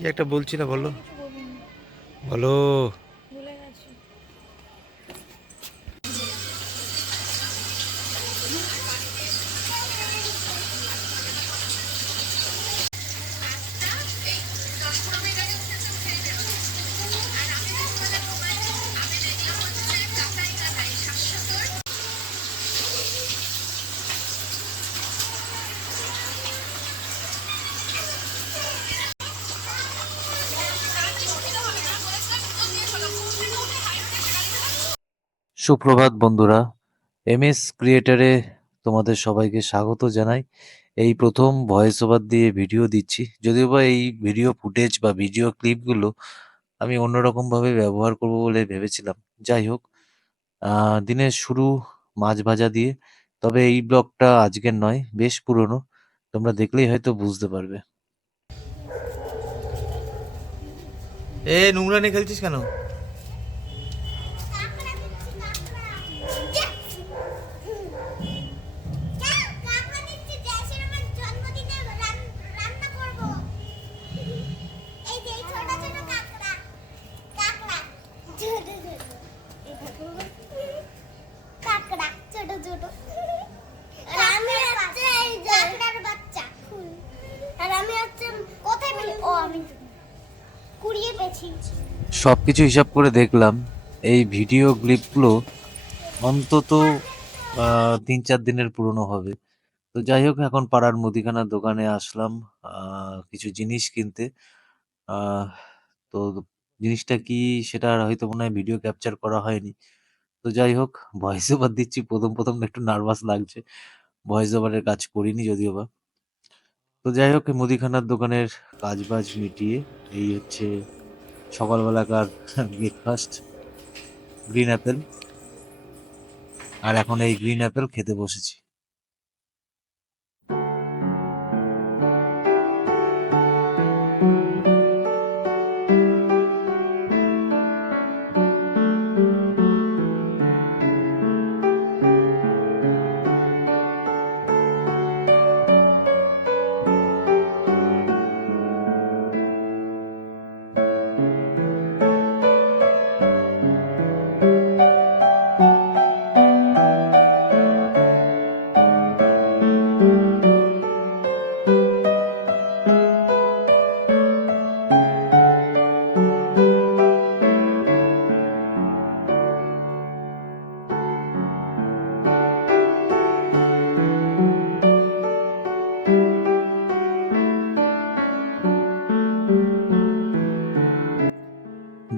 একটা বলছি না বলো। বলো সুপ্রভাত বন্ধুরা, এমএস ক্রিয়েটারে তোমাদের সবাইকে স্বাগত জানাই। এই প্রথম ভয়েস ওভার দিয়ে ভিডিও দিচ্ছি। যদিও বা এই ভিডিও ফুটেজ বা ভিডিও ক্লিপগুলো আমি অন্যরকমভাবে ব্যবহার করব বলে ভেবেছিলাম। যাই হোক দিনের শুরু মাছ ভাজা দিয়ে, তবে এই ব্লগটা আজকের নয়, বেশ পুরনো। তোমরা দেখলেই হয়তো বুঝতে পারবে। এ, নোংরা নিয়ে খেলছিস কেন? সব কিছু হিসাব করে দেখলাম, এই ভিডিও ক্লিপগুলো অন্তত তিন চার দিনের পুরনো হবে। তো যাই হোক, এখন পাড়ার মুদিখানার দোকানে আসলাম কিছু জিনিস কিনতে। তো জিনিসটা কি সেটা হয়তো মনে হয় ভিডিও ক্যাপচার করা হয়নি। তো যাই হোক, ভয়েস ওভার দিচ্ছি, প্রথম প্রথম একটু নার্ভাস লাগছে। ভয়েস ওভারের কাজ করিনি যদিও বা। তো যাই হোক মুদিখানার দোকানের কাজ বাজ মিটিয়ে, এই হচ্ছে সকালবেলাকার ব্রেকফাস্ট গ্রিন অ্যাপেল আর এখন এই গ্রিন অ্যাপেল খেতে বসেছি।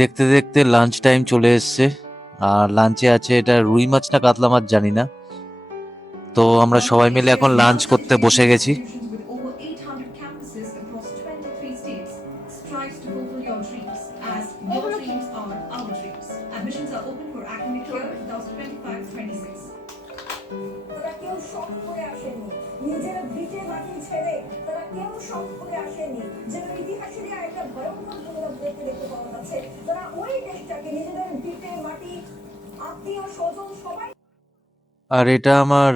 দেখতে দেখতে লাঞ্চ টাইম চলে এসছে। আর লাঞ্চে আছে এটা রুই মাছ না কাতলা মাছ জানি না। তো আমরা সবাই মিলে এখন লাঞ্চ করতে বসে গেছি। ভয়ঙ্কর পুনরাবৃত্তি দেখতে পাওয়া যাচ্ছে। তারা ওই দেশটাকে নিজেদের মাটি, আত্মীয় স্বজন সবাই আর এটা আমার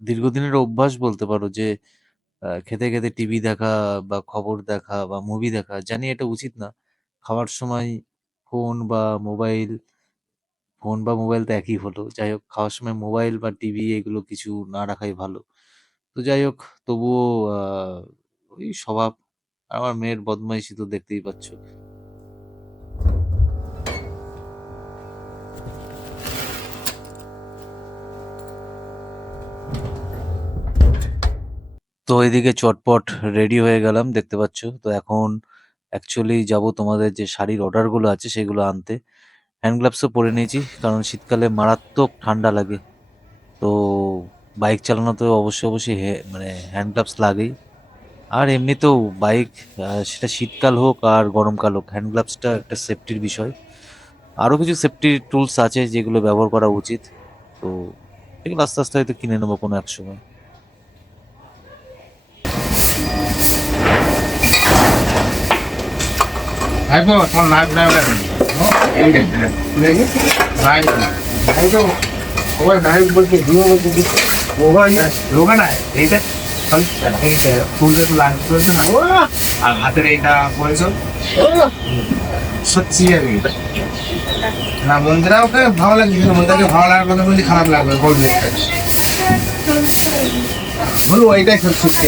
দীর্ঘদিনের অভ্যাস বলতে পারো যে খেতে খেতে টিভি দেখা বা খবর দেখা বা মুভি দেখা, জানি এটা উচিত না। খাওয়ার সময় ফোন বা মোবাইল ফোন বা মোবাইল তো একই হলো। যাই হোক, খাওয়ার সময় মোবাইল বা টিভি এগুলো কিছু না রাখাই ভালো। তো যাই হোক, তবুও ওই স্বভাব। আমার মেয়ের বদমাইশি তো দেখতেই পাচ্ছ। তো এদিকে চটপট রেডি হয়ে গেলাম, দেখতে পাচ্ছ। তো এখন অ্যাকচুয়ালি যাব তোমাদের যে শাড়ির অর্ডারগুলো আছে সেগুলো আনতে। হ্যান্ড গ্লাভসও পরে নিয়েছি, কারণ শীতকালে মারাত্মক ঠান্ডা লাগে। তো বাইক চালানো তো অবশ্যই অবশ্যই মানে হ্যান্ড গ্লাভস লাগেই। আর এমনিতেও বাইক সেটা শীতকাল হোক আর গরমকাল হোক হ্যান্ড গ্লাভসটা একটা সেফটির বিষয়। আরও কিছু সেফটি টুলস আছে যেগুলো ব্যবহার করা উচিত। তো এগুলো আস্তে আস্তে হয়তো কিনে নেব কোনো এক সময়। এইটা না আর হাতের এইটা করেছ সত্যি কি। না মন্দিরা ওকে ভালো লাগছে মন্দিরাকে ভালো লাগার কথা বলছি খারাপ লাগবে বলবে বলো ওইটাই সত্যি সত্যি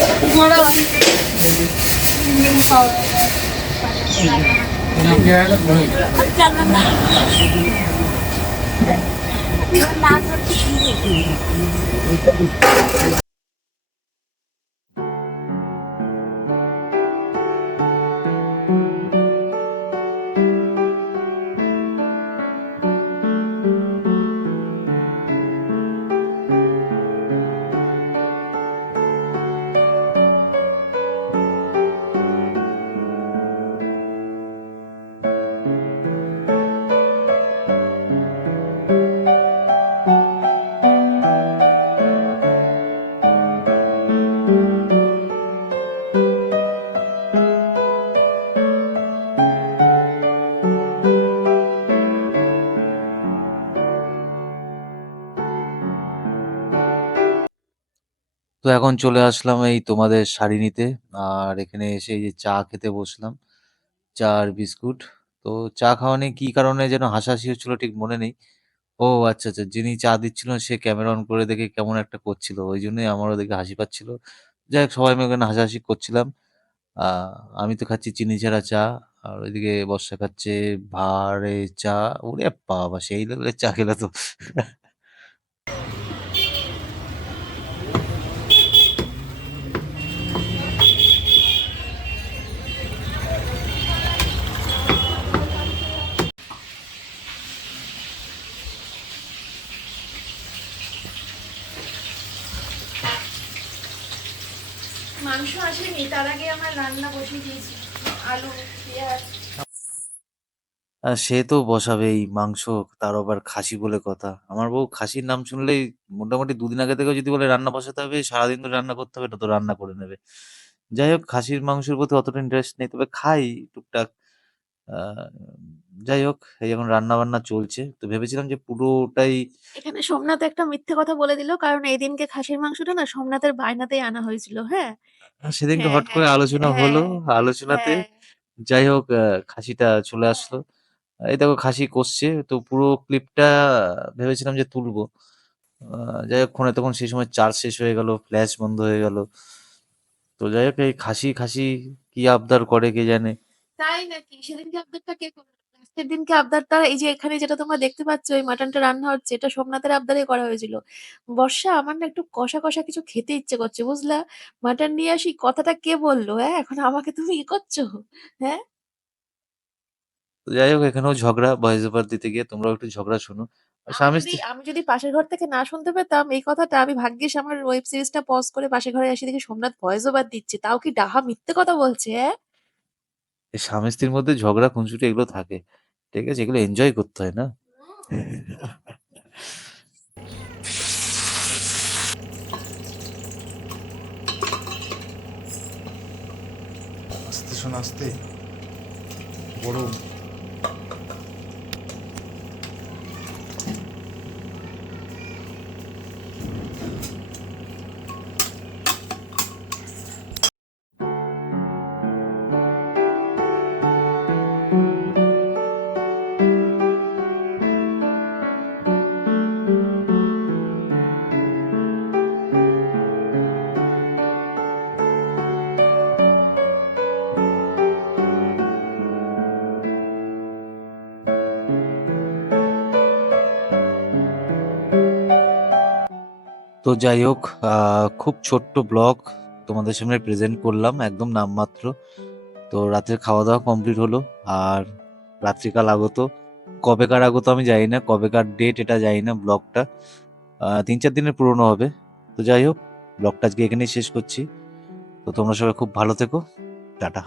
তো এখন চলে আসলাম এই তোমাদের শাড়ি নিতে। আর এখানে এসে এই যে চা খেতে বসলাম, চা আর বিস্কুট। তো চা খাওয়া নিয়ে কি কারণে যেন হাসাহাসি হচ্ছিল ঠিক মনে নেই। ও আচ্ছা আচ্ছা যিনি চা দিচ্ছিল সে ক্যামেরা অন করে দেখে কেমন একটা করছিল। ওই জন্যই আমারও দেখে হাসি পাচ্ছিল। যাই হোক, সবাই মিলে হাসাহাসি করছিলাম। আমি তো খাচ্ছি চিনি ছাড়া চা, আর ওইদিকে বর্ষা খাচ্ছে ভাঁড়ে চা। ওরে বাবা, সেই লেভেলের চা খেলে তো। তার আগে আমার রান্না বসিয়ে দিয়েছি আলু পেঁয়াজ। আর সে তো বসাবেই মাংস তার আবার খাসি বলে কথা। আমার বউ খাসির নাম শুনলেই মোটামুটি দুদিন আগে থেকে যদি বলে রান্না বসাতে হবে সারাদিন তো রান্না করতে হবে এটা তো রান্না করে নেবে। যাই হোক খাসির মাংসের প্রতি অতটা ইন্টারেস্ট নেই তবে খাই টুকটাক। আহ, যাই হোক এই এখন রান্না বান্না চলছে। তো ভেবেছিলাম যে পুরোটাই এখানে সোমনাথ একটা মিথ্যে কথা বলে দিল কারণ এই দিনকে খাসির মাংসটা না সোমনাথের বায়নাতেই আনা হয়েছিল হ্যাঁ? সেদিনকে হ্যাঁ, হট করে হ্যাঁ, আলোচনা হ্যাঁ, হলো। আলোচনাতে হ্যাঁ। যাই হোক খাসিটা চলে আসলো। এই দেখো খাসি কষছে তো পুরো ক্লিপটা ভেবেছিলাম যে তুলবো। যাই হোক ফোনে তখন সেই সময় চার্জ শেষ হয়ে গেল ফ্ল্যাশ বন্ধ হয়ে গেল। তো যাই হোক এই খাসি খাসি কি আবদার করে কে জানে? তাই নাকি? সেদিনকে আবদারটা কে করল? লাস্টের দিনকে আবদারটা এই যে এখানে যেটা তোমরা দেখতে পাচ্ছ এই মাটনটা রান্না হচ্ছে এটা সোমনাথের আবদারে করা হয়েছিল। বর্ষা আমার না একটু কষা কষা কিছু খেতে ইচ্ছে করছে বুঝলা? মাটন নিয়ে আসি কথাটা কে বলল হ্যাঁ? এখন আমাকে তুমি ই করছ হ্যাঁ? যাই হোক এখানেও ঝগড়া ভয়েস ওভার দিতে গিয়ে তোমরাও একটু ঝগড়া শোনো। আমি স্বামী যদি স্ত্রী আমি যদি পাশের ঘর থেকে না শুনতে পেতাম এই কথাটা আমি ভাগ্যিস আমার ওয়েব সিরিজটা পজ করে পাশের ঘরে আসি দেখি সোমনাথ ভয়েস ওভার দিচ্ছে তাও কি ডাহা মিথ্যে কথা বলছে হ্যাঁ? স্বামী স্ত্রীর মধ্যে ঝগড়া খুনসুটি এগুলো থাকে। ঠিক আছে এগুলো এনজয় করতে হয় না। আস্তে শোনা আস্তে। বড় তো যাই হোক খুব ছোট্ট ব্লগ তোমাদের সামনে প্রেজেন্ট করলাম, একদম নামমাত্র। তো রাতের খাওয়া দাওয়া কমপ্লিট হলো, আর রাত্রিকাল আগত, কবেকার আগত আমি জানি না, কবেকার ডেট এটা জানি না ব্লগটা। তিন চার দিনের পুরনো হবে। তো যাই হোক, ব্লগটা আজকে এখানেই শেষ করছি। তো তোমরা সবাই খুব ভালো থেকো। টাটা।